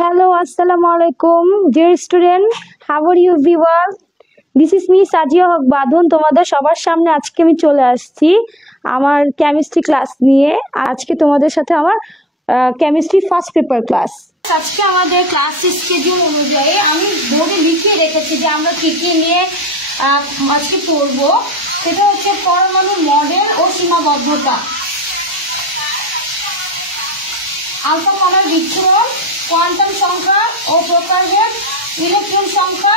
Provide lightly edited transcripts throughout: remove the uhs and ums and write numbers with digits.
Hello, Assalamu alaikum, dear student. How are you, everyone? This is me, Sajia Haq Badun. তোমাদের সবার সামনে আজকে আমি চলে আসছি আমার কেমিস্ট্রি ক্লাস নিয়ে। আজকে তোমাদের সাথে আমার কেমিস্ট্রি ফার্স্ট পেপার ক্লাস। আজকে আমাদের ক্লাস শিডিউল অনুযায়ী আমি বোর্ডে লিখে রেখেছি যে আমরা কি কি নিয়ে আজকে পড়বো। সেটা হচ্ছে পরমাণু মডেল ও সীমাবদ্ধতা, আলফা কণার বিচ্ছুরণ, কোয়ান্টাম সংখ্যা ও প্রকারভেদ, ইলেকট্রন সংখ্যা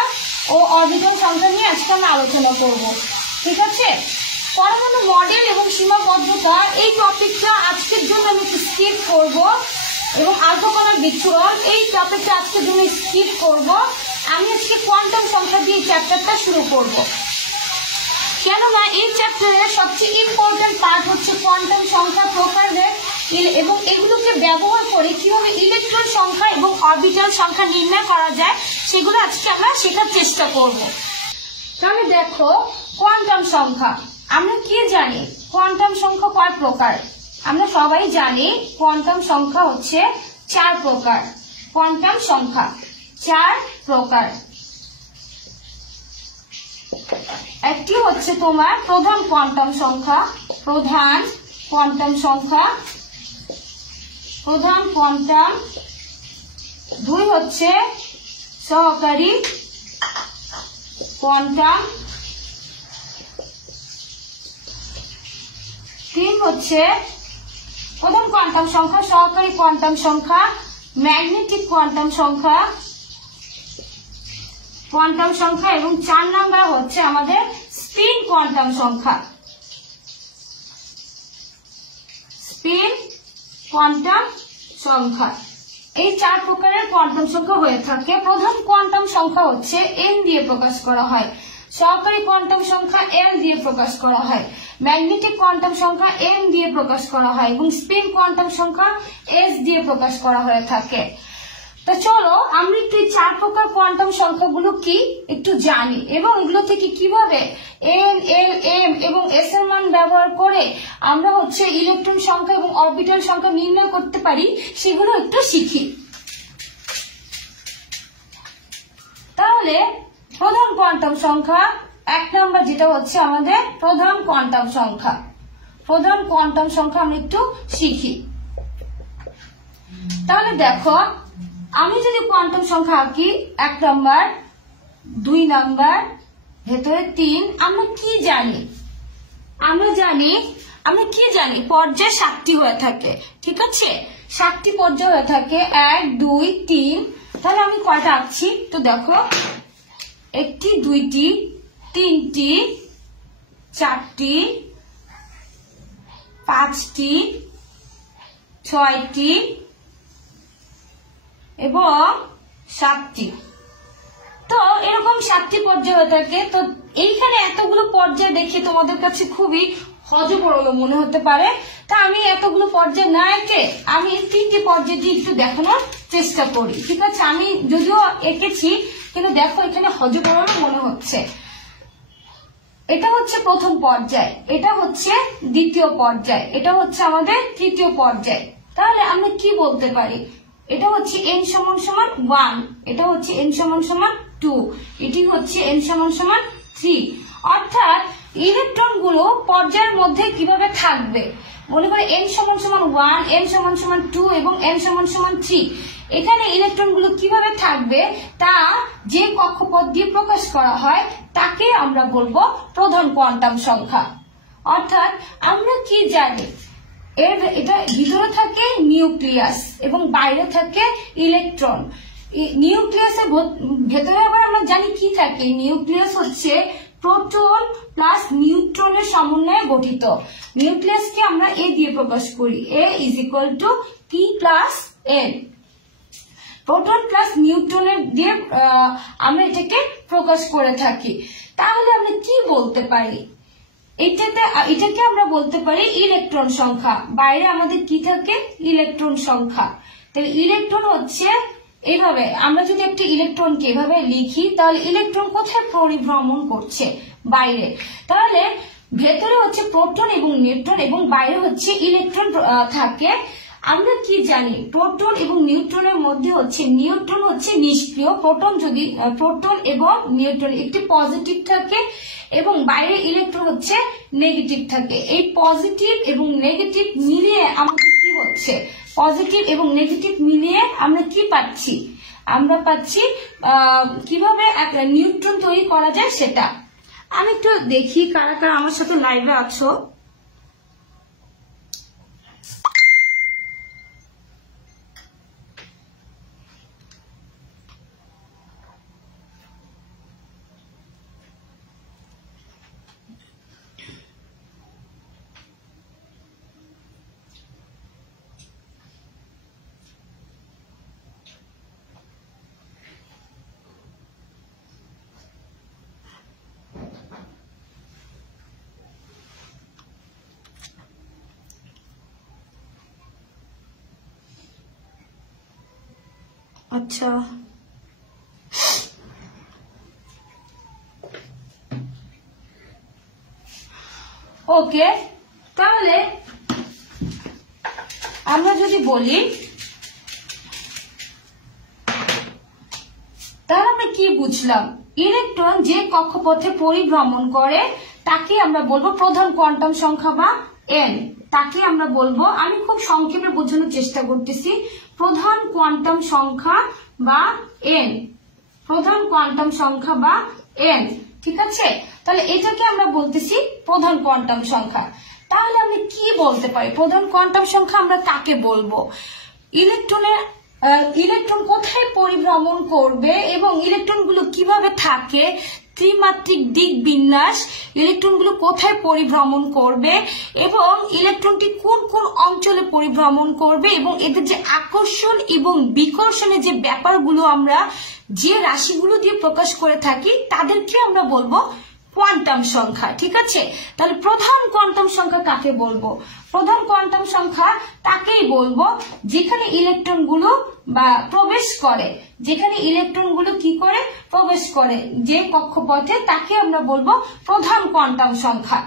ও অরবিটাল সংখ্যা নিয়ে আজকে আমরা আলোচনা করব। ঠিক আছে, পরমাণু মডেল এবং সীমাবদ্ধতা এই টপিকটা আজকের জন্য আমি স্কিপ করব, এবং আলফা কণার বিচ্ছুরণ এই টপিকটা আজকের জন্য স্কিপ করব। আমি আজকে কোয়ান্টাম সংখ্যা দিয়ে চ্যাপ্টারটা শুরু করব, কেননা এই চ্যাপ্টারের সবচেয়ে ইম্পর্টেন্ট পার্ট হচ্ছে কোয়ান্টাম সংখ্যা, প্রকারভেদ এবং এগুলোকে ব্যবহার করে কিভাবে ইলেকট্রন সংখ্যা এবং অরবিটাল সংখ্যা নির্ণয় করা যায় সেগুলো আজকে আমরা শেখার চেষ্টা করব। তাহলে দেখো, কোয়ান্টাম সংখ্যা আমরা কি জানি? কোয়ান্টাম সংখ্যা কয় প্রকার? আমরা সবাই জানি কোয়ান্টাম সংখ্যা হচ্ছে 4 প্রকার। কোয়ান্টাম সংখ্যা 4 প্রকার। একটি হচ্ছে তোমার প্রধান কোয়ান্টাম সংখ্যা, প্রধান কোয়ান্টাম সংখ্যা, প্রধান কোয়ান্টাম। 2 হচ্ছে সহকারী কোয়ান্টাম। 3 হচ্ছে প্রধান কোয়ান্টাম সংখ্যা, সহকারী কোয়ান্টাম সংখ্যা, ম্যাগনেটিক কোয়ান্টাম সংখ্যা, কোয়ান্টাম সংখ্যা, এবং 4 নাম্বার হচ্ছে আমাদের স্পিন কোয়ান্টাম সংখ্যা, স্পিন কোয়ান্টাম সংখ্যা। এই 4 প্রকারের কোয়ান্টাম সংখ্যা হয়ে থাকে। প্রধান কোয়ান্টাম সংখ্যা হচ্ছে n দিয়ে প্রকাশ করা হয়, সহকারী কোয়ান্টাম সংখ্যা l দিয়ে প্রকাশ করা হয়, ম্যাগনেটিক কোয়ান্টাম সংখ্যা m দিয়ে প্রকাশ করা হয়, এবং স্পিন কোয়ান্টাম সংখ্যা s দিয়ে প্রকাশ করা হয়ে থাকে। তো চলো আমরা একটু 4 প্রকার কোয়ান্টাম সংখ্যাগুলো কি একটু জানি, এবং এগুলো থেকে কিভাবে n, l, m এবং s এর মান ব্যবহার করে আমরা হচ্ছে ইলেকট্রন সংখ্যা এবং অরবিটাল সংখ্যা নির্ণয় করতে পারি সেগুলো একটু শিখি। তাহলে প্রধান কোয়ান্টাম সংখ্যা 1 নাম্বার যেটা হচ্ছে আমাদের প্রধান কোয়ান্টাম সংখ্যা। প্রধান কোয়ান্টাম সংখ্যা আমরা একটু শিখি। তাহলে দেখো, আমি যদি কোয়ান্টাম সংখ্যা আঁকি 1 নাম্বার, 2 নাম্বার, ভেতরে 3, আমরা কি জানি? আমরা কি জানি? পর্যায় 7টি হয়ে থাকে। ঠিক আছে, 7টি পর্যায় হয়ে থাকে, 1, 2, 3। তাহলে আমি কয়টা আঁকছি? তো দেখো, 1টি, 2টি, 3টি, 4টি, 5টি, 6টি এবং 7টি। তো এরকম 7টি পর্যায় হয়ে থাকে। তো এইখানে এতগুলো পর্যায় দেখে তোমাদের কাছে খুবই হযবরল মনে হতে পারে। তা আমি এতগুলো পর্যায় না এঁকে আমি 3টি পর্যায় দিয়ে একটু দেখানোর চেষ্টা করি। ঠিক আছে, আমি যদিও এঁকেছি কিন্তু দেখো এখানে হযবরল মনে হচ্ছে। এটা হচ্ছে প্রথম পর্যায়, এটা হচ্ছে দ্বিতীয় পর্যায়, এটা হচ্ছে আমাদের তৃতীয় পর্যায়। তাহলে আমরা কি বলতে পারি? এটা হচ্ছে n সমান সমান 1, এটা হচ্ছে n সমান সমান 2, এটি হচ্ছে n সমান সমান 3। অর্থাৎ ইলেকট্রন গুলো পর্যায়ের মধ্যে কিভাবে থাকবে, মনে করে n সমান সমান 1, n সমান সমান 2 এবং n সমান সমান 3, এখানে ইলেকট্রন গুলো কিভাবে থাকবে তা যে কক্ষপথ দিয়ে প্রকাশ করা হয় তাকে আমরা বলবো প্রধান কোয়ান্টাম সংখ্যা। অর্থাৎ আমরা কি জানি? এটা ভিতরে থাকে নিউক্লিয়াস এবং বাইরে থাকে ইলেকট্রন। নিউক্লিয়াসের ভেতরে আবার আমরা জানি কি থাকে? নিউক্লিয়াস হচ্ছে প্রোটন প্লাস নিউট্রনের সমন্বয়ে গঠিত। নিউক্লিয়াসকে আমরা a দিয়ে প্রকাশ করি, a = p + n। Proton plus নিউট্রনের দিয়ে আমরা এটাকে প্রকাশ করে থাকি। তাহলে আমরা কি বলতে পারি? এটাকে আমরা বলতে পারি ইলেকট্রন সংখ্যা। বাইরে আমাদের কি থাকে? ইলেকট্রন সংখ্যা। তাহলে ইলেকট্রন হচ্ছে এইভাবে, আমরা যদি একটা ইলেকট্রনকে এভাবে লিখি তাহলে ইলেকট্রন কোথায় পরিভ্রমণ করছে? বাইরে। তাহলে ভেতরে হচ্ছে প্রোটন এবং নিউট্রন এবং বাইরে হচ্ছে ইলেকট্রন থাকে। আমরা কি জানি প্রোটন এবং নিউট্রনের মধ্যে হচ্ছে নিউট্রন হচ্ছে নিষ্ক্রিয়, প্রোটন এবং নিউট্রন একটি পজিটিভ থাকে এবং বাইরে ইলেকট্রন হচ্ছে নেগেটিভ থাকে। এই পজিটিভ এবং নেগেটিভ মিলিয়ে আমাদের কি হচ্ছে, পজিটিভ এবং নেগেটিভ মিলিয়ে আমরা কি পাচ্ছি, আমরা পাচ্ছি কিভাবে নিউট্রন তৈরি করা যায় সেটা। আমি একটু দেখি কারা কারা আমার সাথে লাইভে আছো। আচ্ছা, ওকে, তাহলে আমরা যদি বলি তাহলে আমরা কি বুঝলাম, ইলেকট্রন যে কক্ষপথে পরিভ্রমণ করে তাকে আমরা বলবো প্রধান কোয়ান্টাম সংখ্যা বা এন, তাকে আমরা বলবো, আমি খুব সংক্ষেপে বোঝানোর চেষ্টা করতেছি, প্রধান কোয়ান্টাম সংখ্যা বা এন, প্রধান কোয়ান্টাম সংখ্যা বা এন, ঠিক আছে। তাহলে এটাকে আমরা বলতেছি প্রধান কোয়ান্টাম সংখ্যা। তাহলে আমি কি বলতে পারি, প্রধান কোয়ান্টাম সংখ্যা আমরা কাকে বলবো, ইলেকট্রন কোথায় পরিভ্রমণ করবে এবং ইলেকট্রনগুলো কিভাবে থাকে, ত্রিমাত্রিক দিক বিন্যাস, ইলেকট্রনগুলো কোথায় পরিভ্রমণ করবে এবং ইলেকট্রনটি কোন কোন অঞ্চলে পরিভ্রমণ করবে এবং এদের যে আকর্ষণ এবং বিকর্ষণের যে ব্যাপারগুলো আমরা যে রাশিগুলো দিয়ে প্রকাশ করে থাকি তাদেরকে আমরা বলবো কোয়ান্টাম সংখ্যা, ঠিক আছে। তাহলে প্রধান কোয়ান্টাম সংখ্যা কাকে বলবো, প্রধান কোয়ান্টাম সংখ্যা তাকেই বলবো যেখানে ইলেকট্রনগুলো বা প্রবেশ করে, যেখানে ইলেকট্রনগুলো কি করে প্রবেশ করে যে কক্ষপথে, তাকে আমরা বলবো প্রধান কোয়ান্টাম সংখ্যা।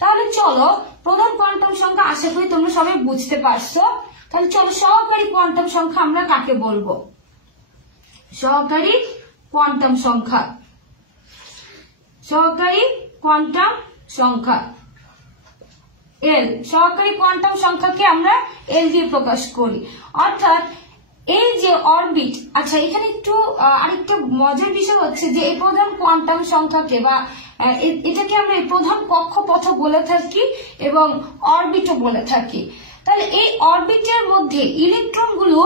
তাহলে চলো প্রধান কোয়ান্টাম সংখ্যা আশা করি তোমরা সবাই বুঝতে পারছো। তাহলে চলো সহকারী কোয়ান্টাম সংখ্যা আমরা কাকে বলবো, সহকারী কোয়ান্টাম সংখ্যা, সহকারী কোয়ান্টাম সংখ্যা এল, সহকারী কোয়ান্টাম সংখ্যাকে আমরা এল দিয়ে প্রকাশ করি। অর্থাৎ এই যে অরবিট, আচ্ছা এখানে একটু আরেকটা মজার বিষয় হচ্ছে যে এই প্রধান কোয়ান্টাম সংখ্যাকে বা এটাকে আমরা এই প্রধান কক্ষপথ বলে থাকি এবং অরবিটও বলে থাকি। তাহলে এই অরবিটের মধ্যে ইলেকট্রনগুলো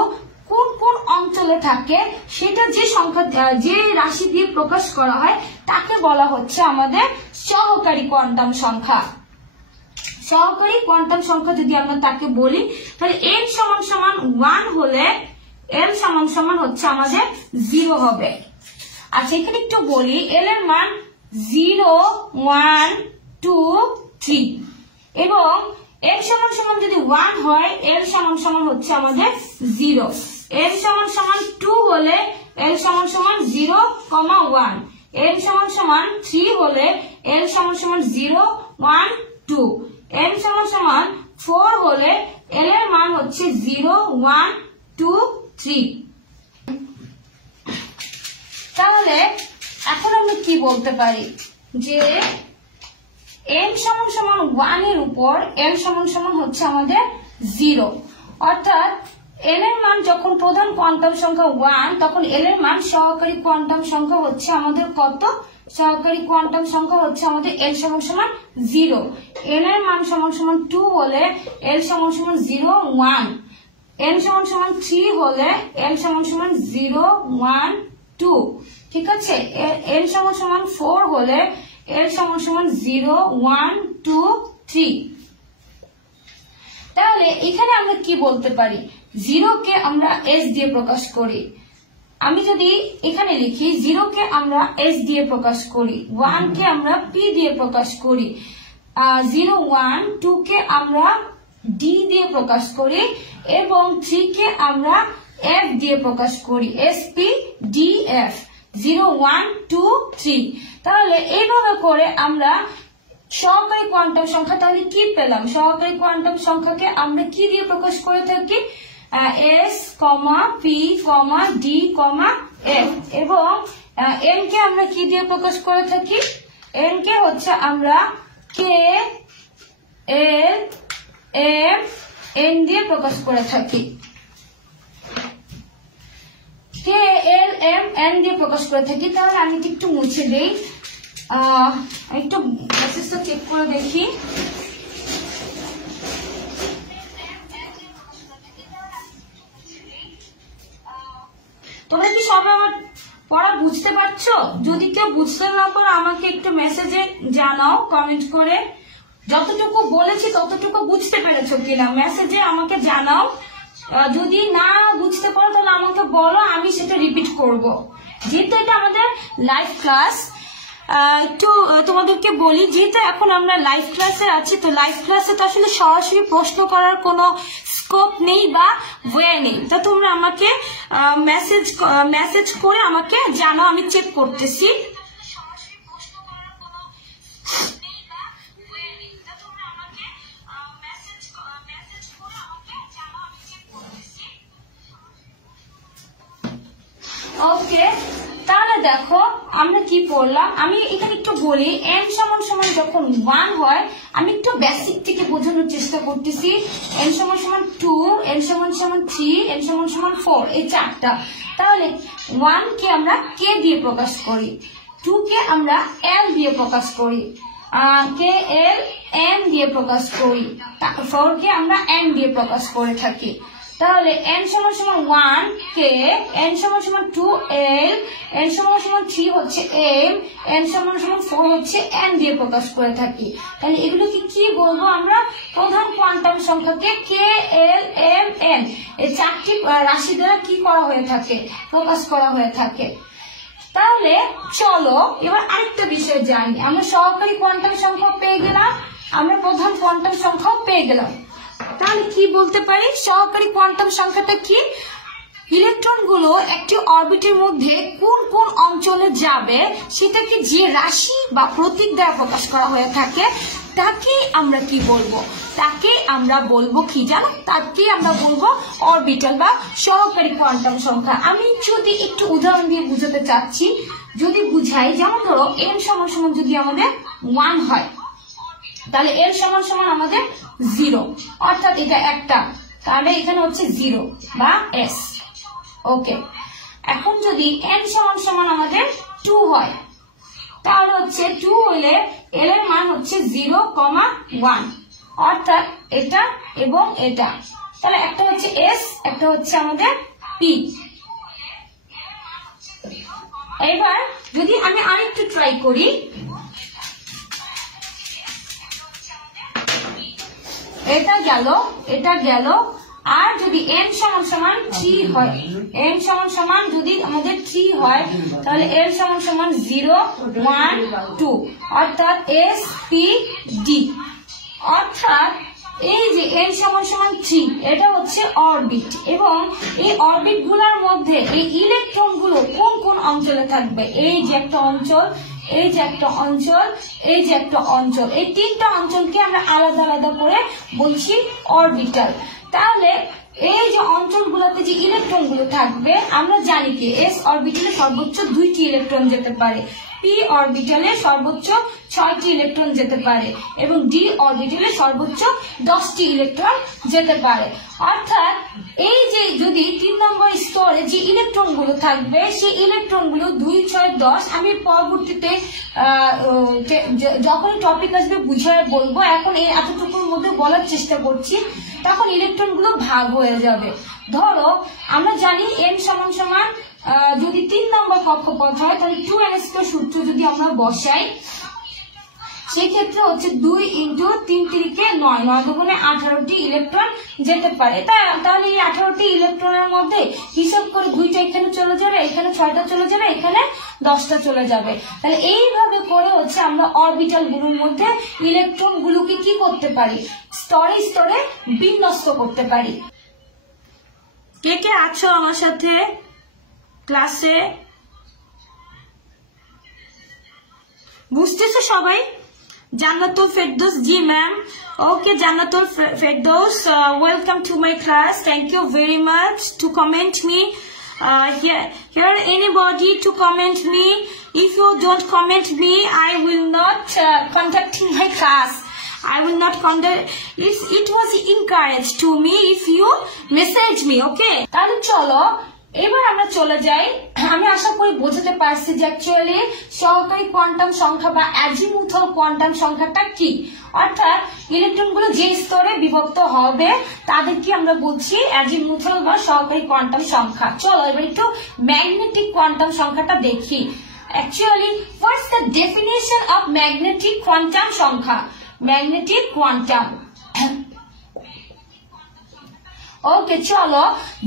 কোন কোন অঞ্চলে থাকে সেটা যে সংখ্যা, যে রাশি দিয়ে প্রকাশ করা হয় তাকে বলা হচ্ছে আমাদের সহকারী কোয়ান্টাম সংখ্যা। সহকারী কোয়ান্টাম সংখ্যা যদি আমরা তাকে বলি তাহলে n সমান সমান 1 হলে l সমান সমান হচ্ছে আমাদের 0 হবে। আচ্ছা এখানে একটু বলি l এর মান 0 1 2 3 এবং l সমান সমান যদি 1 হয় l সমান সমান হচ্ছে আমাদের 0, l সমান সমান 2 হলে l সমান সমান 0, 1, l সমান সমান 3 হলে l সমান সমান 0 1 2, n সমান সমান 4 হলে l এর মান হচ্ছে 0 1 2 3। তাহলে এখন আমরা কি বলতে পারি যে n সমান সমান 1 এর উপর l সমান সমান হচ্ছে আমাদের 0, অর্থাৎ l এর মান যখন প্রধান কোয়ান্টাম সংখ্যা 1 তখন l এর মান সহকারী কোয়ান্টাম সংখ্যা হচ্ছে আমাদের কত, সহকারী কোয়ান্টাম সংখ্যা হচ্ছে আমাদের l সমান সমান 0, l এর মান সমান সমান 2 হলে l সমান সমান 0 1, n সমান সমান 3 হলে l সমান সমান 0 1 2, ঠিক আছে। l সমান সমান 4 হলে l সমান সমান 0 1 2 3। তাহলে এখানে আমরা কি বলতে পারি, 0 কে আমরা s দিয়ে প্রকাশ করি, আমি যদি এখানে লিখি 0 কে আমরা s দিয়ে প্রকাশ করি, 1 কে আমরা p দিয়ে প্রকাশ করি, 0 1 2 কে আমরা d দিয়ে প্রকাশ করি এবং 3 কে আমরা f দিয়ে প্রকাশ করি, sp df 0 1 2 3। তাহলে এইভাবে করে আমরা সহকারী কোয়ান্টাম সংখ্যা। তাহলে কি পেলাম? সহকারী কোয়ান্টাম সংখ্যাকে আমরা কি দিয়ে প্রকাশ করে থাকি? এস কমা পি কমা ডি কমা এফ। এবং এন কে আমরা কি দিয়ে প্রকাশ করে থাকি? এন কে হচ্ছে আমরা কে এল এম এন দিয়ে প্রকাশ করে থাকি। কে এল এম এন দিয়ে প্রকাশ করে থাকি। তাহলে আমি একটু মুছে দেই, একটু মেসেজটা চেক করে দেখি। তোমরা কি সবাই আমার পড়া বুঝতে পারছো? যদি কেউ বুঝতে না পারো আমাকে একটু মেসেজে জানাও, কমেন্ট করে যতটুকু বলেছি ততটুকু বুঝতে পেরেছো কিনা মেসেজে আমাকে জানাও। যদি না বুঝতে পারো তাহলে আমাকে বলো, আমি সেটা রিপিট করব। যেহেতু এটা আমাদের লাইভ ক্লাস, একটু তোমাদেরকে বলি, যেহেতু এখন আমরা লাইভ ক্লাসে আছি, তো লাইভ ক্লাসে তো আসলে সরাসরি প্রশ্ন করার কোনো স্কোপ নেই বা ওয়ে নেই। তা তোমরা আমাকে মেসেজ করে আমাকে জানাও, আমি চেক করতেছি। ওকে, তাহলে দেখো আমরা কি পড়লাম। আমি এখানে একটু বলি, n সমান সমান যখন 1 হয়, আমি একটু বেসিক থেকে বোঝানোর চেষ্টা করতেছি। n সমান সমান 2, n সমান সমান 3, n সমান সমান 4, এই চারটা। তাহলে 1 কে আমরা k দিয়ে প্রকাশ করি, 2 কে আমরা l দিয়ে প্রকাশ করি, কে এল m দিয়ে প্রকাশ করি, 4 কে আমরা n দিয়ে প্রকাশ করে থাকি। তাহলে n সমান সমান 1 কে, n সমান সমান 2 l, n সমান সমান 3 হচ্ছে m, n সমান সমান 4 হচ্ছে n দিয়ে প্রকাশ করে থাকি। তাহলে এগুলোকে কি বলবো আমরা? প্রধান কোয়ান্টাম সংখ্যাকে কে এল এম n এই চারটি রাশি দ্বারা কি করা হয়ে থাকে? প্রকাশ করা হয়ে থাকে। তাহলে চলো এবার আরেকটা বিষয় জানি। আমরা সহকারী কোয়ান্টাম সংখ্যা পেয়ে গেলাম, আমরা প্রধান কোয়ান্টাম সংখ্যাও পেয়ে গেলাম। তাহলে কি বলতে পারি? সহকারী কোয়ান্টাম সংখ্যাটা কি? ইলেকট্রন গুলো একটি অরবিটের মধ্যে কোন কোন অঞ্চলে যাবে সেটাকে যে রাশি বা প্রতীক দ্বারা প্রকাশ করা হয়ে থাকে তাকে আমরা কি বলবো? তাকে আমরা বলবো কি জানো? তাকে আমরা বলবো অরবিটাল বা সহকারী কোয়ান্টাম সংখ্যা। আমি যদি একটু উদাহরণ দিয়ে বুঝাতে চাচ্ছি, যদি বুঝাই, যেমন ধরো n সমান সমান যদি আমাদের 1 হয়, তাহলে l সমান সমান আমাদের 0, অর্থাৎ এটা একটা, তাহলে এখানে হচ্ছে 0 বা s। ওকে, এখন যদি n সমান সমান আমাদের 2 হয়, তাহলে হচ্ছে 2 হইলে l এর মান হচ্ছে 0,1, অর্থাৎ এটা এবং এটা। তাহলে একটা হচ্ছে s, একটা হচ্ছে আমাদের p। এবার যদি আমি আরেকটু ট্রাই করি, এটা গেল, এটা গেল। আর যদি n সমান সমান 3 হয়, n সমান সমান যদি আমাদের 3 হয়, তাহলে l সমান সমান 0, 1, 2, অর্থাৎ s p d। অর্থাৎ এই যে n সমান সমান 3, এটা হচ্ছে অরবিট, এবং এই অরবিট গুলোর মধ্যে এই ইলেকট্রন গুলো কোন কোন অঞ্চলে থাকবে? এই যে একটা অঞ্চল, এই যে একটা অঞ্চল, এই যে একটা অঞ্চল, এই তিনটা অঞ্চলকে আমরা আলাদা আলাদা করে বলছি অরবিটাল। তাহলে এই যে অঞ্চলগুলোতে যে ইলেকট্রন গুলো থাকবে, আমরা জানি কি s অরবিটালে সর্বোচ্চ 2টি ইলেকট্রন যেতে পারে, p অরবিটালে সর্বোচ্চ 6টি ইলেকট্রন যেতে পারে, এবং d অরবিটালে সর্বোচ্চ 10টি ইলেকট্রন যেতে পারে। অর্থাৎ এই যে যদি 3 নম্বর স্তরে যে ইলেকট্রন গুলো থাকবে, সেই ইলেকট্রন গুলো 2, 6, 10, আমি পরবর্তীতে যখন টপিক আসবে বুঝায় বলবো। এখন এই এতটুকুর মধ্যে বলার চেষ্টা করছি, তখন ইলেকট্রন গুলো ভাগ হয়ে যাবে। ধরো আমরা জানি n সমান সমান যদি 3 নম্বর কক্ষপথ হয়, তাহলে 2n² সূত্র যদি আমরা বসাই, সেক্ষেত্রে হচ্ছে 2 × 3 × 9, 9 দুগুণে 18টি ইলেকট্রন যেতে পারে। তাহলে এই 18টি ইলেকট্রনের মধ্যে হিসাব করে 2টা এখানে চলে যাবে, এখানে 6টা চলে যাবে, এখানে 10টা চলে যাবে। তাহলে এইভাবে করে হচ্ছে আমরা অরবিটাল গুলোর মধ্যে ইলেকট্রন গুলোকে কি করতে পারি? স্তরে স্তরে বিন্যস্ত করতে পারি। কে কে আছো আমার সাথে ক্লাসে? বুঝতেছো সবাই? Jannatul Firdaus, ji ma'am. Okay, Jannatul Firdaus, welcome to my class. Thank you very much to comment me. Here anybody to comment me. If you don't comment me, I will not conducting my class. I will not conduct. It was encouraged to me if you message me. Okay, তাহলে চলো এবার আমরা চলে যাই। আমি আশা করি বোঝাতে পারছি যে অ্যাকচুয়ালি সহকারী কোয়ান্টাম সংখ্যা বা অ্যাজিমুথাল কোয়ান্টাম সংখ্যাটা কি, অর্থাৎ ইলেকট্রনগুলো যে স্তরে বিভক্ত হবে তাদেরকে আমরা বলছি অ্যাজিমুথাল বা সহকারী কোয়ান্টাম সংখ্যা। চলো এবার একটু ম্যাগনেটিক কোয়ান্টাম সংখ্যাটা দেখি। Actually what's the definition of magnetic quantum সংখ্যা? ম্যাগনেটিক কোয়ান্টাম, ওকে চলো,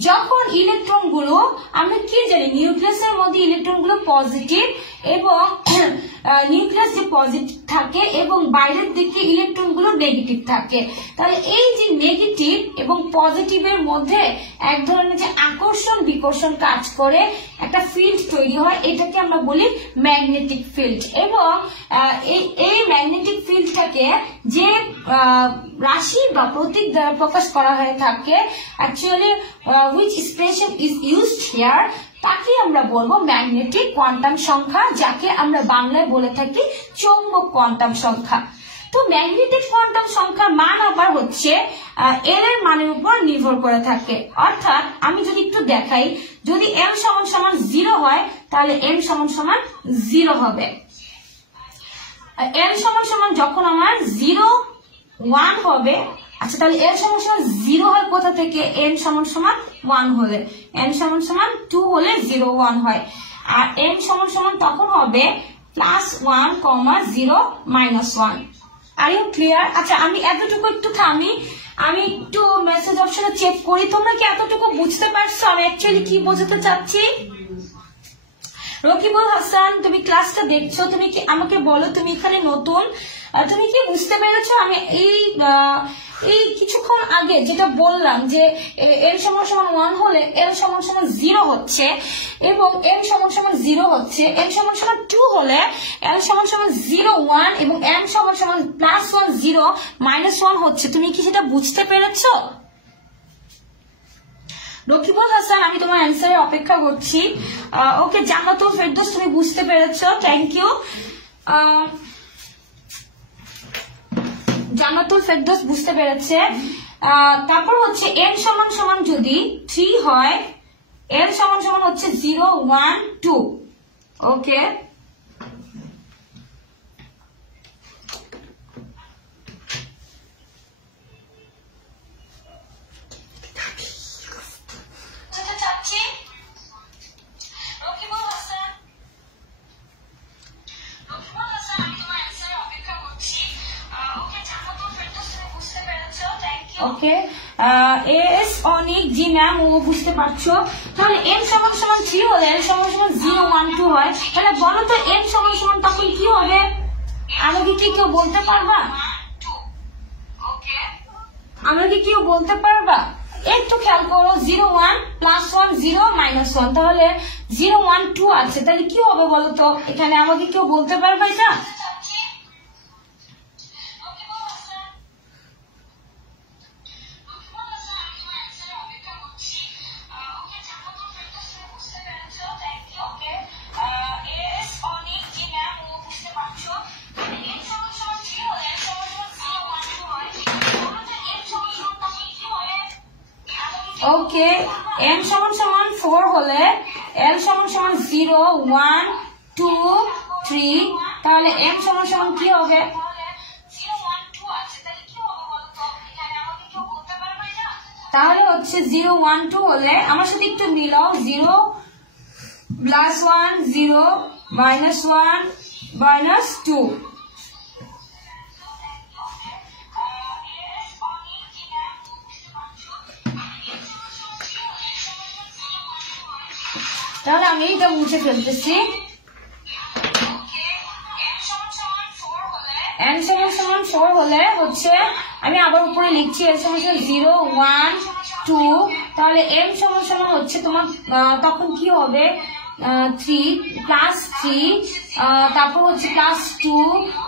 যখন ইলেকট্রন গুলো আমরা কি জানি নিউক্লিয়াসের মধ্যে ইলেকট্রন গুলো পজিটিভ এবং নিউক্লিয়াস যে পজিটিভ থাকে এবং বাইরের দিকে ইলেকট্রন গুলো নেগেটিভ থাকে, তাহলে এই যে নেগেটিভ এবং পজিটিভের মধ্যে এক ধরনের যে আকর্ষণ বিকর্ষণ কাজ করে একটা ফিল্ড তৈরি হয়, এটাকে আমরা বলি ম্যাগনেটিক ফিল্ড। এবং এই ম্যাগনেটিক ফিল্ডটাকে যে রাশি বা প্রতীক দ্বারা প্রকাশ করা হয়ে থাকে, actually which expression is used here, তাকে আমরা বলবো ম্যাগনেটিক কোয়ান্টাম সংখ্যা, যাকে আমরা বাংলায় বলে থাকি চৌম্বক কোয়ান্টাম সংখ্যা। তো ম্যাগনেটিক কোয়ান্টাম সংখ্যার মান আবার হচ্ছে এল এর মানের উপর নির্ভর করে থাকে। অর্থাৎ আমি যদি একটু দেখাই, যদি এল সমান সমান 0 হয় তাহলে এম সমান সমান 0 হবে। এল সমান সমান যখন আমার 0 1 হবে, আচ্ছা তাহলে এল সমান সমান 0 হয় কোথা থেকে? এন সমান সমান 1 হলে। এন সমান সমান 2 হলে 0 1 হয়। আর এম সমান সমান তখন হবে +1, 0 -1। Are you clear? আচ্ছা আমি এতটুকু একটু থামি, আমি একটু মেসেজ অপশনে চেক করি, তোমরা কি এতটুকু বুঝতে পারছো আমি অ্যাকচুয়ালি কি বোঝাতে চাচ্ছি? রকিবুল হাসান, তুমি ক্লাসটা দেখছো, তুমি কি আমাকে বলো, তুমি এখানে নতুন, তুমি কি বুঝতে পেরেছো আমি এই কিছুক্ষণ আগে যেটা বললাম যে এল সমান সমান 1 হলে এল সমান সমান 0 হচ্ছে এবং এম সমান সমান 0 হচ্ছে, এম সমান সমান 2 হলে এল সমান সমান 0 1 এবং এম সমান সমান +1 0 -1 হচ্ছে। তুমি কি সেটা বুঝতে পেরেছো? রকিবুল হাসান, আমি তোমার অ্যান্সারে অপেক্ষা করছি। ওকে জান্নাতুল ফেরদৌস, তুমি বুঝতে পেরেছো, থ্যাংক ইউ। জান্নাতুল ফেরদৌস বুঝতে পেরেছে। তারপর হচ্ছে এন সমান সমান যদি 3 হয়, এন সমান সমান হচ্ছে 0 1 2। ওকে ওকে এস অনিক, জি ম্যাম, ও বুঝতে পারছো। তাহলে এন সমান সমান 3 হলে এন সমান সমান 0 1 2 হয়, তাহলে বলো তো এন সমান সমান তখন কি হবে? আমাকে কি কেউ বলতে পারবা? আমাকে কেউ বলতে পারবা? একটু খেয়াল করো, 0 1 +1 0 -1, তাহলে 0 1 2 আছে, তাহলে কি হবে বলো তো এখানে? আমাকে কেউ বলতে পারবা এটা? ওকে এন সমান সমান 4 হলে এল সমান সমান 0 1 2 3, তাহলে এম সমান সমান কি হবে? তাহলে হচ্ছে 0 1 2 হলে আমার সাথে একটু মিলাও, 0 +1 0 -1 -2। তাহলে আমি এটা মুছে ফেলতেছি। এন সমান সমান 4 হলে হচ্ছে আমি আবার উপরে লিখছি এল সমান সমান 0 1 2, তাহলে এম সমান সমান হচ্ছে তোমার তখন কি হবে? 3 প্লাস 3 তারপর হচ্ছে plus 2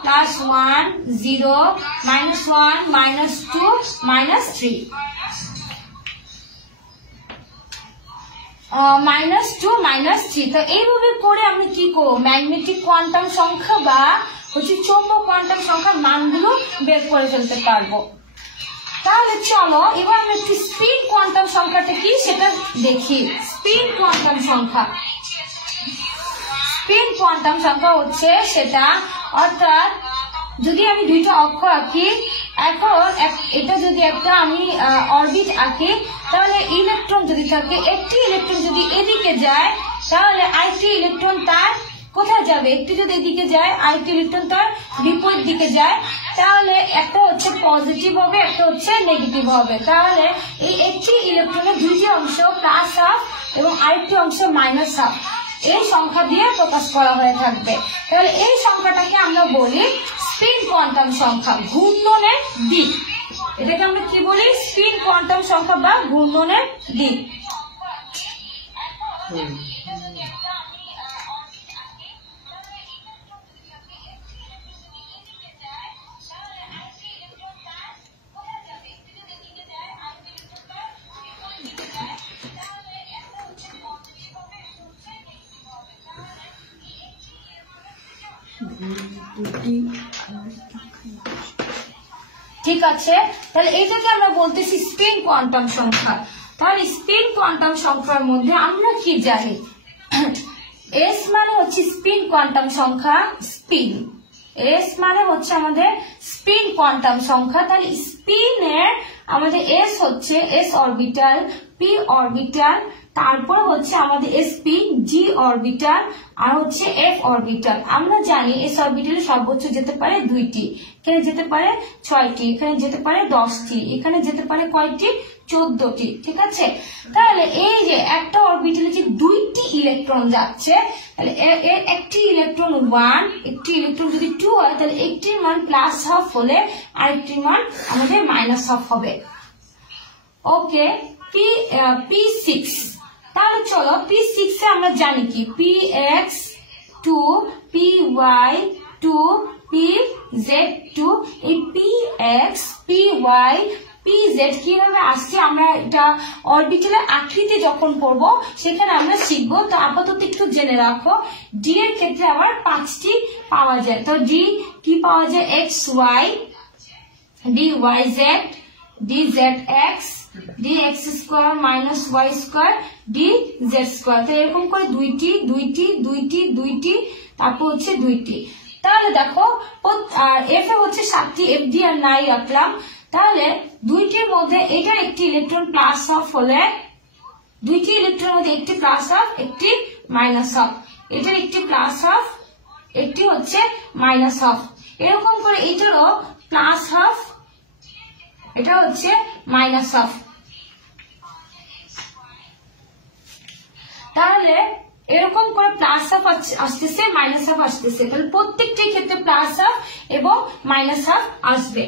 plus 1 0 minus 1 minus 2 minus 3 minus 2 minus 3। তো এইভাবে করে আমি কি করবো, ম্যাগনেটিক কোয়ান্টাম সংখ্যা বা হচ্ছে চৌম্বক কোয়ান্টাম সংখ্যার মানগুলো বের করে ফেলতে পারবো। তাহলে চলো এবার আমরা একটু স্পিন কোয়ান্টাম সংখ্যাটা কি সেটা দেখি। স্পিন কোয়ান্টাম সংখ্যা, স্পিন কোয়ান্টাম সংখ্যা হচ্ছে সেটা, অর্থাৎ যদি আমি দুইটা অক্ষ আঁকি, এখন এটা যদি একটা আমি অরবিট আঁকি, তাহলে ইলেকট্রন যদি থাকে, একটি ইলেকট্রন যদি এদিকে যায় তাহলে আরেকটি ইলেকট্রন তার কোথায় যাবে, একটি যদি এদিকে যায় আরেকটি ইলেকট্রন তার বিপরীত দিকে যায়, তাহলে একটা হচ্ছে পজিটিভ হবে, একটা হচ্ছে নেগেটিভ হবে। তাহলে এই একটি ইলেকট্রনের দুইটি অংশ প্লাস হাফ এবং আরেকটি অংশ মাইনাস হাফ, এই সংখ্যা দিয়ে প্রকাশ করা হয়ে থাকবে। তাহলে এই সংখ্যাটাকে আমরা বলি স্পিন কোয়ান্টাম সংখ্যা, ঘূর্ণনের দিক। এটাকে আমরা কি বলি, স্পিন কোয়ান্টাম সংখ্যা বা ঘূর্ণনের দিক। ঠিক আছে, তাহলে এইটাকে আমরা বলতেছি স্পিন কোয়ান্টাম সংখ্যা। তাহলে স্পিন কোয়ান্টাম সংখ্যার মধ্যে আমরা কি জানি, এস মানে হচ্ছে স্পিন কোয়ান্টাম সংখ্যা, স্পিন এস মানে হচ্ছে আমাদের স্পিন কোয়ান্টাম সংখ্যা। তাহলে স্পিনের আমাদের এস হচ্ছে এস অরবিটাল, পি অরবিটাল, তারপর হচ্ছে আমাদের এসপি, জি অরবিটাল, আর হচ্ছে এফ অরবিটাল। আমরা জানি এস অরবিটালে সর্বোচ্চ যেতে পারে 2টি, এখানে যেতে পারে 6টি, এখানে যেতে পারে 10টি, এখানে যেতে পারে কয়টি, 14টি। ঠিক আছে, তাহলে এই যে একটা অরবিটালে যে 2টি ইলেকট্রন যাচ্ছে, তাহলে এর একটি ইলেকট্রন 1, একটি ইলেকট্রন যদি 2 হয়, তাহলে একটির মান প্লাস হাফ হলে আরেকটির মান আমাদের মাইনাস হাফ হবে। ওকে, P6। তাহলে চলো P6 এ আমরা জানি কি, Px 2, Py 2, Pz 2। এই Px, Py, Pz কিভাবে আসছে আমরা এটা অরবিটালের আকৃতি যখন পড়বো সেখানে আমরা শিখবো। তো আপাতত একটু জেনে রাখো, ডি এর ক্ষেত্রে আবার 5টি পাওয়া যায়। তো ডি কি পাওয়া যায়, xy, dyz, dzx, dx square minus y square, dz square. তো এরকম করে 2টি 2টি 2টি 2টি, তারপর হচ্ছে 2টি। তাহলে দেখো আর এফ এ হচ্ছে 7টি, এফ ডি আর নাই রাখলাম। তাহলে 2টির মধ্যে এটার একটি ইলেকট্রন প্লাস হাফ হলে, 2টি ইলেকট্রনের মধ্যে একটি প্লাস হাফ একটি মাইনাস হাফ, এটার একটি প্লাস হাফ একটি হচ্ছে মাইনাস হাফ, এরকম করে এটারও প্লাস হাফ, এটা হচ্ছে মাইনাস হাফ। তাহলে এরকম করে প্লাস হাফ আসতেছে, মাইনাস হাফ আসতেছে, তাহলে প্রত্যেকটি ক্ষেত্রে প্লাস হাফ এবং মাইনাস হাফ আসবে।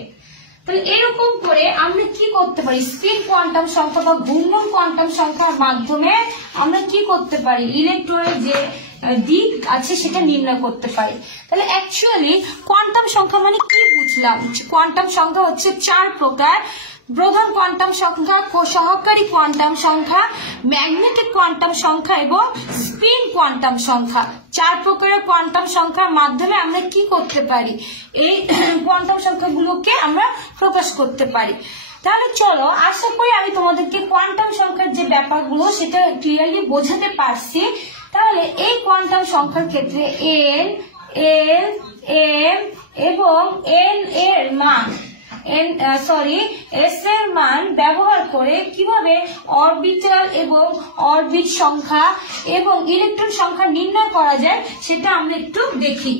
তাহলে এরকম করে আমরা কি করতে পারি, স্পিন কোয়ান্টাম সংখ্যা বা ঘূর্ণন কোয়ান্টাম সংখ্যার মাধ্যমে আমরা কি করতে পারি, ইলেকট্রনের যে দিক আছে সেটা নির্ণয় করতে পারি। তাহলে অ্যাকচুয়ালি কোয়ান্টাম সংখ্যা মানে কি বুঝলাম, কোয়ান্টাম সংখ্যা হচ্ছে 4 প্রকার। প্রধান কোয়ান্টাম সংখ্যা, সহকারী কোয়ান্টাম সংখ্যা, ম্যাগনেটিক কোয়ান্টাম সংখ্যা এবং স্পিন কোয়ান্টাম সংখ্যা। 4 প্রকারের কোয়ান্টাম সংখ্যার মাধ্যমে আমরা কি করতে পারি, এই কোয়ান্টাম সংখ্যাগুলোকে আমরা প্রকাশ করতে পারি। তাহলে চলো, আশা করি আমি তোমাদেরকে কোয়ান্টাম সংখ্যার যে ব্যাপারগুলো সেটা ক্লিয়ারলি বোঝাতে পারছি। তাহলে এই কোয়ান্টাম সংখ্যার ক্ষেত্রে n, l, m এবং n এর মান s এর মান ব্যবহার করে কিভাবে অরবিটাল এবং অরবিট সংখ্যা এবং ইলেকট্রন সংখ্যা নির্ণয় করা যায় সেটা আমরা একটু দেখি।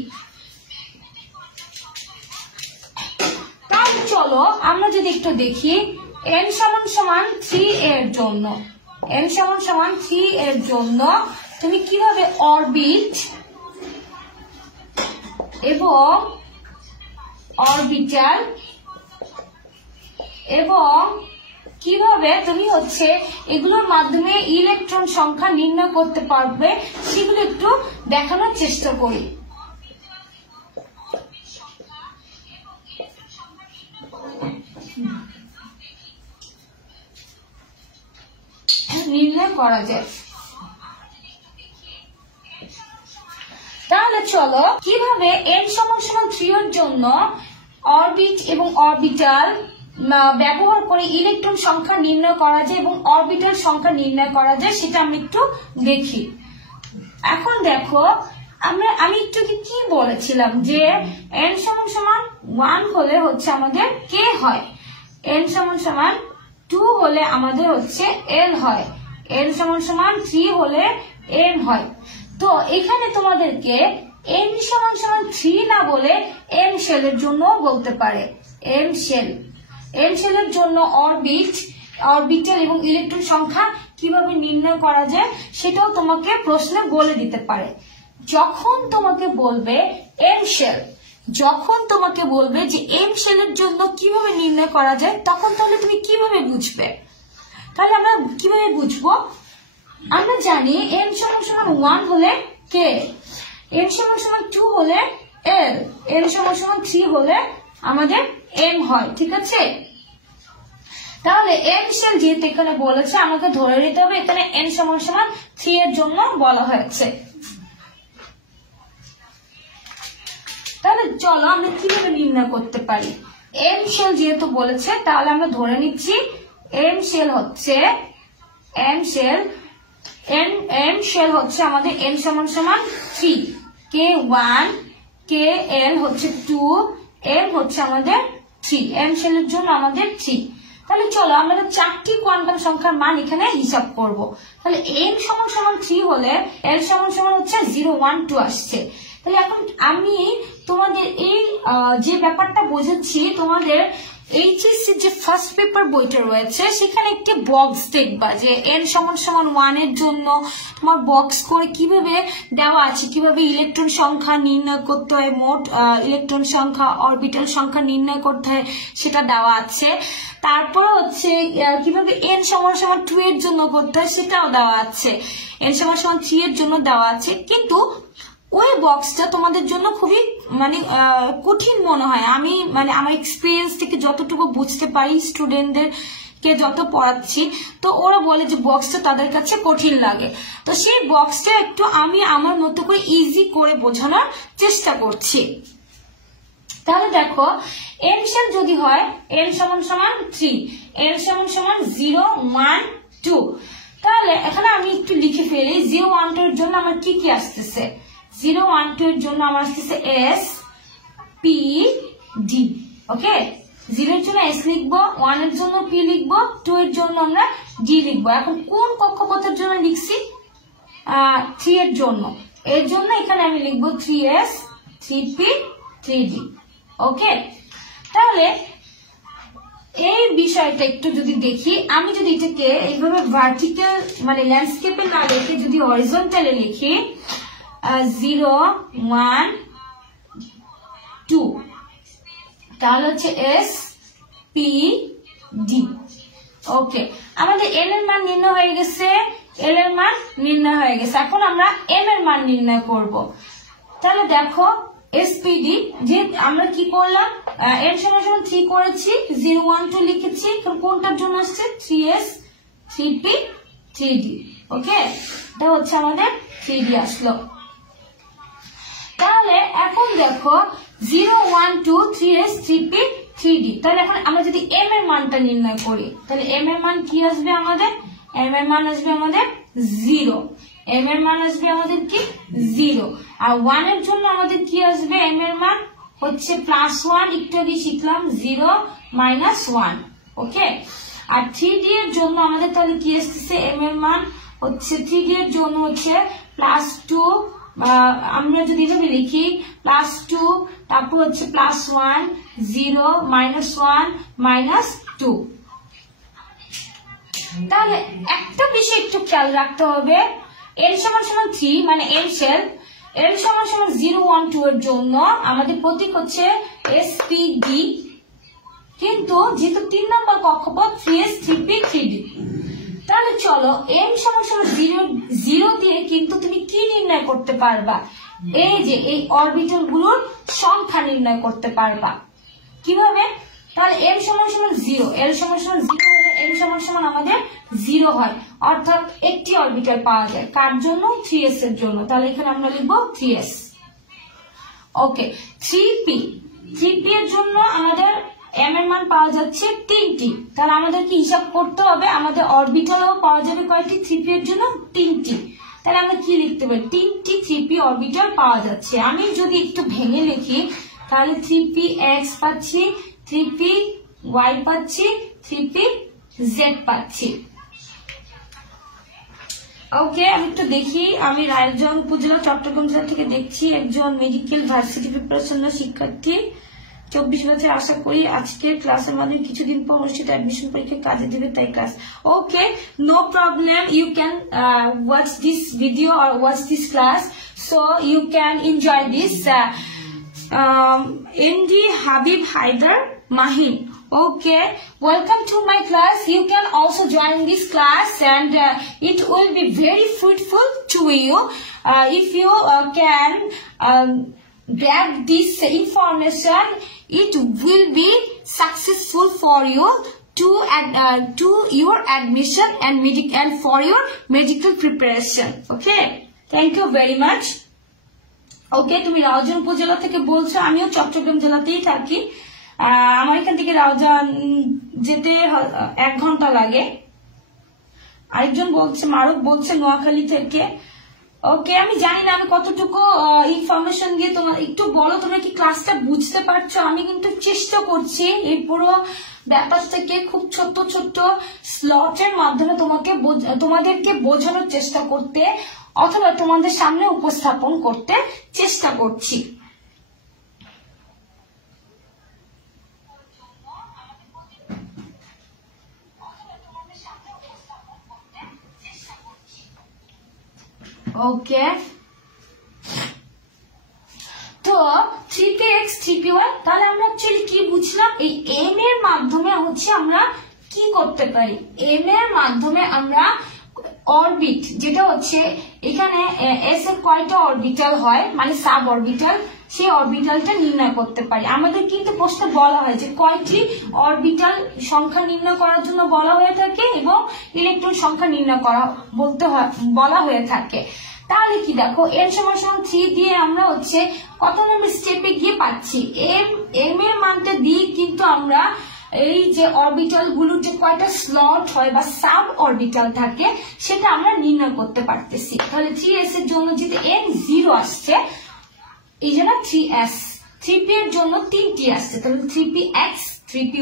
তাহলে চলো আমরা যদি একটু দেখি, n সমান সমান 3 এর জন্য, n সমান সমান 3 এর জন্য তুমি কিভাবে অরবিট এবং অরবিটাল এবং কিভাবে তুমি হচ্ছে এগুলোর মাধ্যমে ইলেকট্রন সংখ্যা নির্ণয় করতে পারবে সেগুলো একটু দেখানোর চেষ্টা করি। নির্ণয় করা যায়। তাহলে চলো কিভাবে n সমান 3 এর জন্য অরবিট এবং অরবিটাল ব্যবহার করে ইলেকট্রন সংখ্যা নির্ণয় করা যায় এবং অরবিটাল সংখ্যা নির্ণয় করা যায় সেটা আমি একটু দেখি। এখন দেখো আমি একটু কি বলেছিলাম যে n সমান 1 হলে হচ্ছে আমাদের k হয়, n সমান 2 হলে আমাদের হচ্ছে l হয়, n সমান 3 হলে m হয়। তো এখানে তোমাদেরকে n সমান 3 না বলে m শেলের জন্য বলতে পারে। m শেলের জন্য অরবিটাল এবং ইলেকট্রন সংখ্যা কিভাবে নির্ণয় করা যায় সেটাও তোমাকে প্রশ্নে বলে দিতে পারে। যখন তোমাকে বলবে যে m শেলের জন্য কিভাবে নির্ণয় করা যায় তখন তাহলে তুমি কিভাবে বুঝবে? তাহলে আমরা কিভাবে বুঝবো? আমরা জানি n সমান 1 হলে k, n সমান 2 হলে l, n সমান 3 হলে আমাদের m হয়, ঠিক আছে? তাহলে m শেল যেহেতু এখানে বলেছে আমাকে ধরে নিতে হবে এখানে n সমান 3 এর জন্য বলা হয়েছে। তাহলে চলো আমরা কিভাবে নির্ণয় করতে পারি। m শেল যেহেতু বলেছে তাহলে আমরা ধরে নিচ্ছি m শেল হচ্ছে আমাদের n সমান 3, k 1, k l হচ্ছে 2, m হচ্ছে আমাদের 3, m শেলের জন্য আমাদের 3। তাহলে চলো আমরা 4টি কোয়ান্টাম সংখ্যার মান এখানে হিসাব করব। তাহলে n সমান 3 হলে l সমান হচ্ছে 0 1 2 আসছে। তাহলে এখন আমি তোমাদের এই যে ব্যাপারটা বোঝাচ্ছি, তোমাদের এইচএসসি যে ফার্স্ট পেপার বইটা রয়েছে সেখানে একটি বক্স দেখবা যে n সমান 1 এর জন্য তোমার বক্স করে কিভাবে দেওয়া আছে, কিভাবে ইলেকট্রন সংখ্যা নির্ণয় করতে হয়, মোট ইলেকট্রন সংখ্যা, অরবিটাল সংখ্যা নির্ণয় করতে হয় সেটা দেওয়া আছে। তারপর হচ্ছে কিভাবে n সমান 2 এর জন্য করতে হয় সেটাও দেওয়া আছে, n সমান 3 এর জন্য দেওয়া আছে। কিন্তু ওই বক্সটা তোমাদের জন্য খুবই কঠিন মনে হয়। আমি আমার এক্সপিরিয়েন্স থেকে যতটুকু বুঝতে পারি, স্টুডেন্টদেরকে যত পড়াচ্ছি তো ওরা বলে যে বক্সটা তাদের কাছে কঠিন লাগে। তো সেই বক্সটা একটু আমি আমার মতো করে ইজি করে বোঝানোর চেষ্টা করছি। তাহলে দেখো n শেল যদি হয় n সমান 3, n সমান 0 1 2, তাহলে এখানে আমি একটু লিখে ফেলি 0 1 2 এর জন্য আমার কি আসতেছে। 0 1 2 এর জন্য আমার আসতেছে S P D, ওকে? 0 এর জন্য S লিখবো, 1 এর জন্য P লিখবো, 2 এর জন্য আমরা D লিখবো। এখন কোন কক্ষপথের জন্য লিখছি? 3 এর জন্য। এর জন্য এখানে আমি লিখবো 3S 3P 3D, ওকে? তাহলে এই বিষয়টা একটু যদি দেখি, আমি যদি এটাকে এইভাবে ভার্টিক্যাল ল্যান্ডস্কেপে না লিখে যদি হরিজন্টালে লিখি 0 1 2, তাহলে হচ্ছে S P D, ওকে? আমাদের n এর মান নির্ণয় হয়ে গেছে, l এর মান নির্ণয় হয়ে গেছে। এখন আমরা m এর মান নির্ণয় করব। তাহলে দেখো SPD যে আমরা কি করলাম, n সমান 3 করেছি, 0 1 2 লিখেছি, কোনটার জন্য আসছে 3S 3P 3D, ওকে? এটা হচ্ছে আমাদের 3D আসলো। তাহলে এখন দেখো 0 1 2 3S 3P 3D, তাহলে এখন আমরা যদি m এর মানটা নির্ণয় করি তাহলে m এর মান কি আসবে আমাদের? m এর মান আসবে আমাদের 0, m এর মান আসবে আমাদের কি 0। আর 1 এর জন্য আমাদের কি আসবে? m এর মান হচ্ছে +1, একটু আগে শিখলাম 0 -1, ওকে? আর 3D এর জন্য আমাদের তাহলে কি আসছে? m এর মান হচ্ছে 3D এর জন্য হচ্ছে +2, আমরা যদি এভাবে লিখি +2, তারপর হচ্ছে +1 0 -1 -2। তাহলে একটা বিষয় একটু খেয়াল রাখতে হবে, n সমান 3 মানে n শেল, n সমান 0 1 2 এর জন্য আমাদের প্রতীক হচ্ছে SPD, কিন্তু যেহেতু 3 নম্বর কক্ষপথ 3s 3p 3d, তাহলে চলো m সমান সমান 0 দিয়ে কিন্তু তুমি কি নির্ণয় করতে পারবা? এই যে এই অরবিটাল গুলোর সংখ্যা নির্ণয় করতে পারবা। কিভাবে? তাহলে m সমান সমান 0, l সমান সমান 0 হলে m সমান সমান আমাদের 0 হয়, অর্থাৎ একটি অরবিটাল পাওয়া যায়। কার জন্য? 3s এর জন্য। তাহলে এখানে আমরা লিখবো 3s। ওকে, 3p এর জন্য আমাদের m এর মান পাওয়া যাচ্ছে 3টি। তাহলে আমাদের কি হিসাব করতে হবে? আমাদের অরবিটালও পাওয়া যাবে কয়টি? 3p এর জন্য 3টি। তাহলে আমরা কি লিখতে পারি? 3টি 3p অরবিটাল পাওয়া যাচ্ছে। আমি যদি একটু ভেঙে লিখি তাহলে 3px পাচ্ছি, 3py পাচ্ছি, 3pz পাচ্ছি। ওকে, আমি একটু দেখি। আমি রায়গঞ্জ উপজেলা চট্টগ্রাম জেলা থেকে দেখছি, একজন মেডিকেল ভার্সিটি প্রিপারেশন শিক্ষার্থী, 24 বছর। আশা করি আজকের ক্লাসের মাধ্যমে কিছুদিন পর অনুষ্ঠিত অ্যাডমিশন পরীক্ষা কাজে দিবে তাই class. Okay, no problem, you can watch this video or watch this class, so you can enjoy this. MD Habib Haidar Mahin. Okay, welcome to my class. You can also join this class and it will be very fruitful to you if you can grab this information. It will be successful for you to your admission and for your medical preparation. Okay, thank you very much. ওকে, তুমি রাউজান উপজেলা থেকে বলছো, আমিও চট্টগ্রাম জেলাতেই থাকি। আমার এখান থেকে রাউজান যেতে 1 ঘন্টা লাগে। আরেকজন বলছে, মারুফ বলছে নোয়াখালী থেকে। ওকে, আমি জানি না আমি কতটুকু ইনফরমেশন দিয়ে তোমার একটু বলো, তোমরা কি ক্লাসটা বুঝতে পারছো? আমি কিন্তু চেষ্টা করছি এই পুরো ব্যাপারটাকে খুব ছোট্ট ছোট্ট স্লটের মাধ্যমে তোমাদেরকে বোঝানোর চেষ্টা করতে অথবা তোমাদের সামনে উপস্থাপন করতে চেষ্টা করছি। ওকে, তো 3px 3py, তাহলে আমরা অ্যাকচুয়ালি কি বুঝলাম? এই m এর মাধ্যমে হচ্ছে আমরা কি করতে পারি? m এর মাধ্যমে আমরা অরবিট, যেটা হচ্ছে এখানে s এর কয়টা অরবিটাল হয় মানে সাব অরবিটাল, সেই অরবিটালটা নির্ণয় করতে পারি। আমাদের কিন্তু প্রশ্নে বলা হয় যে কয়টি অরবিটাল সংখ্যা নির্ণয় করার জন্য বলা হয়ে থাকে এবং ইলেকট্রন সংখ্যা নির্ণয় করা বলা হয়ে থাকে। তাহলে কি দেখো, n সমান সমান 3 দিয়ে আমরা হচ্ছে কত নম্বর স্টেপে গিয়ে পাচ্ছি? m এর মানটা দিয়ে কিন্তু আমরা এই যে অরবিটাল গুলোর যে কয়টা স্লট হয় বা সাব অরবিটাল থাকে সেটা আমরা নির্ণয় করতে পারতেছি। তাহলে 3s এর জন্য যেটা n 0 আসছে, এই জন্য 3s, 3p এর জন্য 3টি আসছে, তাহলে 3px 3py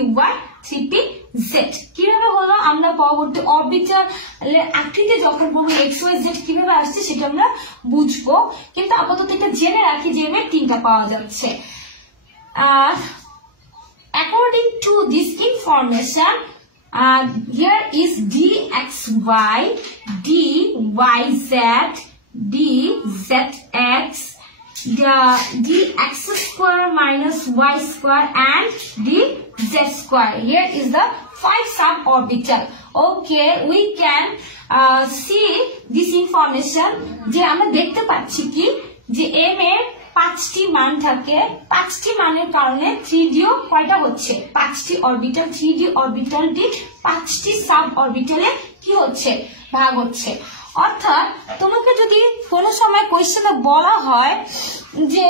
3pz। কিভাবে হলো? আমরা পরবর্তী অরবিটালের আকৃতি যখন বলবো xyz কিভাবে আসছে সেটা আমরা বুঝবো, কিন্তু আপাতত এটা জেনে রাখি যে m এর 3টা পাওয়া যাচ্ছে। আর according to this information, here is dxy, dyz, dzx, dx square minus y square and dz square. Here is the 5 suborbital. Okay, we can see this information যে আমরা দেখতে পাচ্ছি কি যে m এর 5টি মান থাকে, 5টি মানের কারণে 3d ও কয়টা হচ্ছে? 5টি অরবিটাল, 3d অরবিটালটি 5টি সাব অরবিটালে কি হচ্ছে? ভাগ হচ্ছে। অর্থাৎ তোমাকে যদি কোনো সময় কোয়েশ্চেনে বলা হয় যে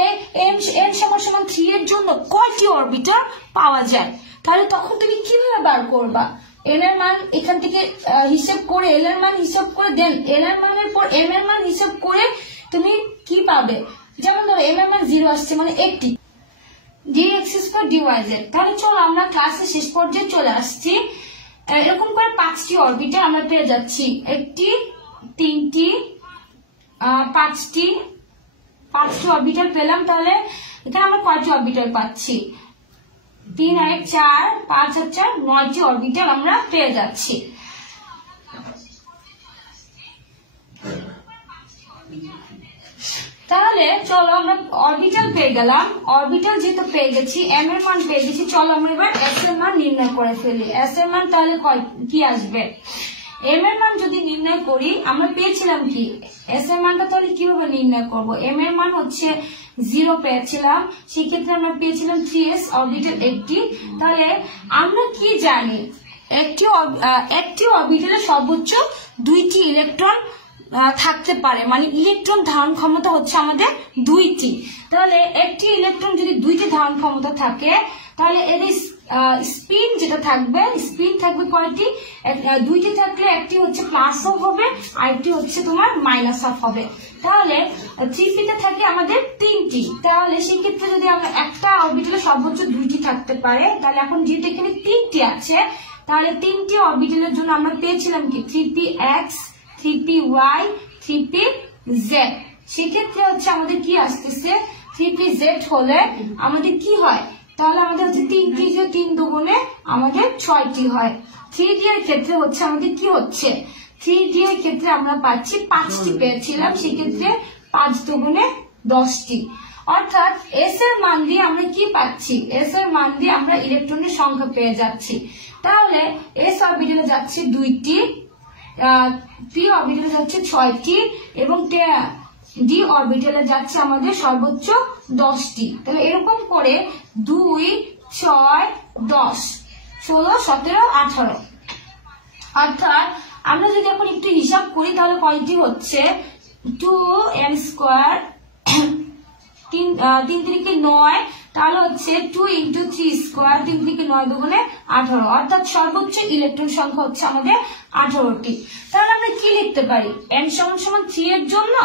n সমান সমান 3 এর জন্য কয়টি অরবিটাল পাওয়া যায়, তাহলে তখন তুমি কিভাবে বার করবা? n এর মান এখান থেকে হিসাব করে, l এর মান হিসাব করে, দেন l এর মানের পর m এর মান হিসাব করে তুমি কি পাবে? যেমন ধরো m এর মান 0 আসছে মানে একটি, dx স্কয়ার dyz। তাহলে চলো আমরা ক্লাসের শেষ পর্যায়ে চলে আসছি। এরকম করে 5টি অরবিটাল আমরা পেয়ে যাচ্ছি, একটি, 3টি, 5টি অরবিটাল পেলাম। তাহলে এখানে আমরা কয়টি অরবিটাল পাচ্ছি? 3 আর 1 4, 5 আর 4 9টি অরবিটাল আমরা পেয়ে যাচ্ছি। তাহলে চলো আমরা অরবিটাল পেয়ে গেলাম, অরবিটাল যেহেতু পেয়ে গেছি, এম এর মান পেয়ে গেছি, চলো আমরা এবার এস এর মান নির্ণয় করে ফেলি। এস এর মান তাহলে কি আসবে, এম এর মান যদি নির্ণয় করি আমরা পেয়েছিলাম কি, এস এর মানটা তাহলে কিভাবে নির্ণয় করব, এম এর মান হচ্ছে 0 পেয়েছিলাম, সেক্ষেত্রে আমরা পেয়েছিলাম 3s অরবিটাল একটি। তাহলে আমরা কি জানি, একটি অরবিটালে সর্বোচ্চ 2টি ইলেকট্রন থাকতে পারে, মানে ইলেকট্রন ধারণ ক্ষমতা হচ্ছে আমাদের 2টি। তাহলে একটি ইলেকট্রন যদি 2টি ধারণ ক্ষমতা থাকে তাহলে এর স্পিন যেটা থাকবে, স্পিন থাকবে কয়টি, 2টি থাকলে একটি হচ্ছে প্লাস অফ হবে আর একটি হচ্ছে তোমার মাইনাস অফ হবে। তাহলে 3p তে থাকে আমাদের 3টি, তাহলে সেক্ষেত্রে যদি আমরা একটা অরবিটালে সর্বোচ্চ 2টি থাকতে পারে, তাহলে এখন যেহেতু এখানে 3টি আছে তাহলে 3টি অরবিটালের জন্য আমরা পেয়েছিলাম কি 3px 3py 3pz। সেক্ষেত্রে হচ্ছে আমাদের কি আসতেছে 3pz হলে আমাদের কি হয়, তাহলে আমাদের হচ্ছে 3টি যে 3 দুগুণে আমাদের 6টি হয়। 3d এর ক্ষেত্রে হচ্ছে আমাদের কি হচ্ছে, 3d এর ক্ষেত্রে আমরা পাচ্ছি 5টি পেয়েছিলাম, সেক্ষেত্রে 5 দুগুণে 10টি। অর্থাৎ এস এর মান দিয়ে আমরা কি পাচ্ছি, এস এর মান দিয়ে আমরা ইলেকট্রনের সংখ্যা পেয়ে যাচ্ছি। তাহলে এস অরবিটালে যাচ্ছে 2টি, পি অরবিটালে যাচ্ছে 6টি এবং ডি অরবিটালে যাচ্ছে আমাদের সর্বোচ্চ 10টি। তাহলে এরকম করে 2 6 10 16 17 18, অর্থাৎ আমরা যদি এখন একটু হিসাব করি তাহলে কয়টি হচ্ছে 2m স্কয়ার 3 3 9, তাহলে হচ্ছে 2 × 3 স্কয়ার 3 3 9 দুগুণে 18, অর্থাৎ সর্বোচ্চ ইলেকট্রন সংখ্যা হচ্ছে আমাদের 18টি। তাহলে আমরা কি লিখতে পারি, n = 3 এর জন্য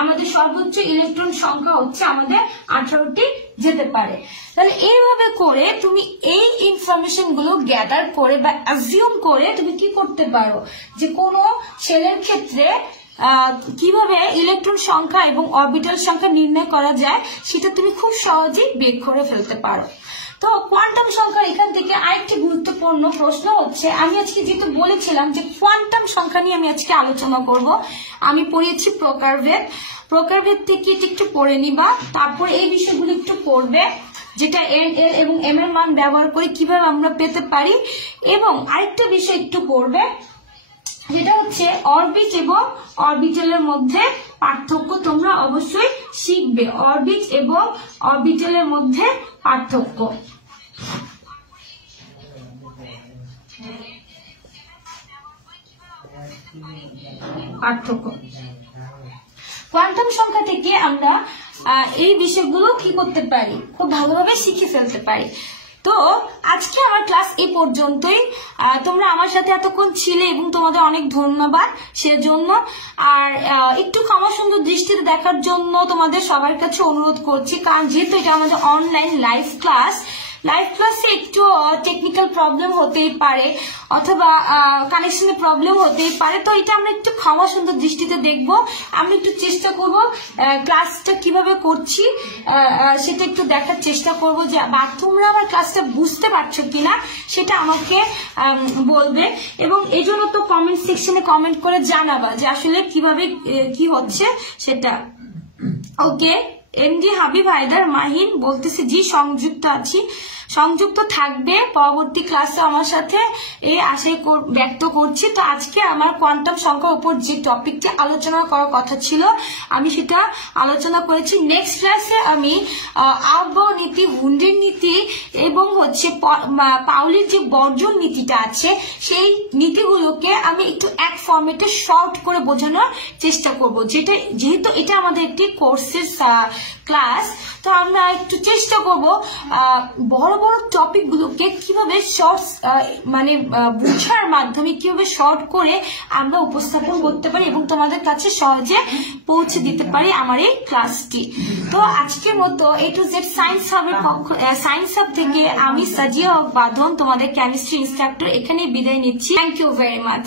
আমাদের সর্বোচ্চ ইলেকট্রন সংখ্যা হচ্ছে আমাদের 18টি যেতে পারে। তাহলে এইভাবে করে তুমি এই ইনফরমেশন গুলো গ্যাদার করে বা অ্যাজিউম করে তুমি কি করতে পারো, যে কোনো ছেলের ক্ষেত্রে কিভাবে ইলেকট্রন সংখ্যা এবং অরবিটাল সংখ্যা নির্ণয় করা যায় সেটা তুমি খুব সহজেই বের করে ফেলতে পারো। তো কোয়ান্টাম সংখ্যার এখান থেকে আরেকটি গুরুত্বপূর্ণ প্রশ্ন হচ্ছে, আমি আজকে যেহেতু বলেছিলাম যে কোয়ান্টাম সংখ্যা নিয়ে আমি আজকে আলোচনা করব, আমি পড়িয়েছি প্রকারভেদ, প্রকারভেদ থেকে এটা একটু পড়ে নিবা, তারপর এই বিষয়গুলো একটু পড়বে, যেটা n l এবং m এর মান ব্যবহার করে কিভাবে আমরা পেতে পারি, এবং আরেকটা বিষয় একটু পড়বে যেটা হচ্ছে অরবিট এবং অরবিটালের মধ্যে পার্থক্য। তোমরা অবশ্যই শিখবে অরবিট এবং অরবিটালের মধ্যে পার্থক্য। কোয়ান্টাম সংখ্যা থেকে আমরা এই বিষয়গুলো কি করতে পারি, খুব ভালোভাবে শিখে ফেলতে পারি। তো আজকে আমার ক্লাস এই পর্যন্তই। তোমরা আমার সাথে এতক্ষণ ছিলে এবং তোমাদের অনেক ধন্যবাদ সেজন্য। আর একটু ক্ষমা সুন্দর দৃষ্টিতে দেখার জন্য তোমাদের সবার কাছে অনুরোধ করছি, কারণ যেহেতু এটা আমাদের অনলাইন লাইভ ক্লাসে একটু টেকনিক্যাল প্রবলেম হতেই পারে অথবা কানেকশনের প্রবলেম হতেই পারে, তো এটা আমরা একটু ক্ষমা সুন্দর দৃষ্টিতে দেখবো। আমি একটু চেষ্টা করব ক্লাসটা কিভাবে করছি সেটা একটু দেখার চেষ্টা করব, যে তোমরা আমার ক্লাসটা বুঝতে পারছো কিনা সেটা আমাকে বলবে, এবং এই জন্য তো কমেন্ট সেকশনে কমেন্ট করে জানাবা যে আসলে কিভাবে কি হচ্ছে সেটা। ওকে, এমডি হাবিব হায়দার মাহিন বলতেছে জি সংযুক্ত আছি, সংযুক্ত থাকবে পরবর্তী ক্লাসে আমার সাথে, এই আশাই ব্যক্ত করছি। তো আজকে আমার কোয়ান্টাম সংখ্যার উপর যে টপিকটি আলোচনা করার কথা ছিল আমি সেটা আলোচনা করেছি। নেক্সট ক্লাসে আমি আউটবাউন্ড নীতি, হুন্ডের নীতি এবং হচ্ছে পাউলির যে বর্জন নীতিটা আছে সেই নীতিগুলোকে আমি একটু এক ফরম্যাটে শর্ট করে বোঝানোর চেষ্টা করব, যেহেতু এটা আমাদের একটি কোর্সের ক্লাস, তো আমরা একটু চেষ্টা করব বড় বড় টপিক গুলোকে কিভাবে শর্ট মানে বোঝার মাধ্যমে কিভাবে শর্ট করে আমরা উপস্থাপন করতে পারি এবং তোমাদের কাছে সহজে পৌঁছে দিতে পারি আমার এই ক্লাসটি। তো আজকের মতো A to Z science hub থেকে আমি সাজিয়া বাঁধন, তোমাদের কেমিস্ট্রি ইনস্ট্রাক্টর, এখানে বিদায় নিচ্ছি। Thank you very much.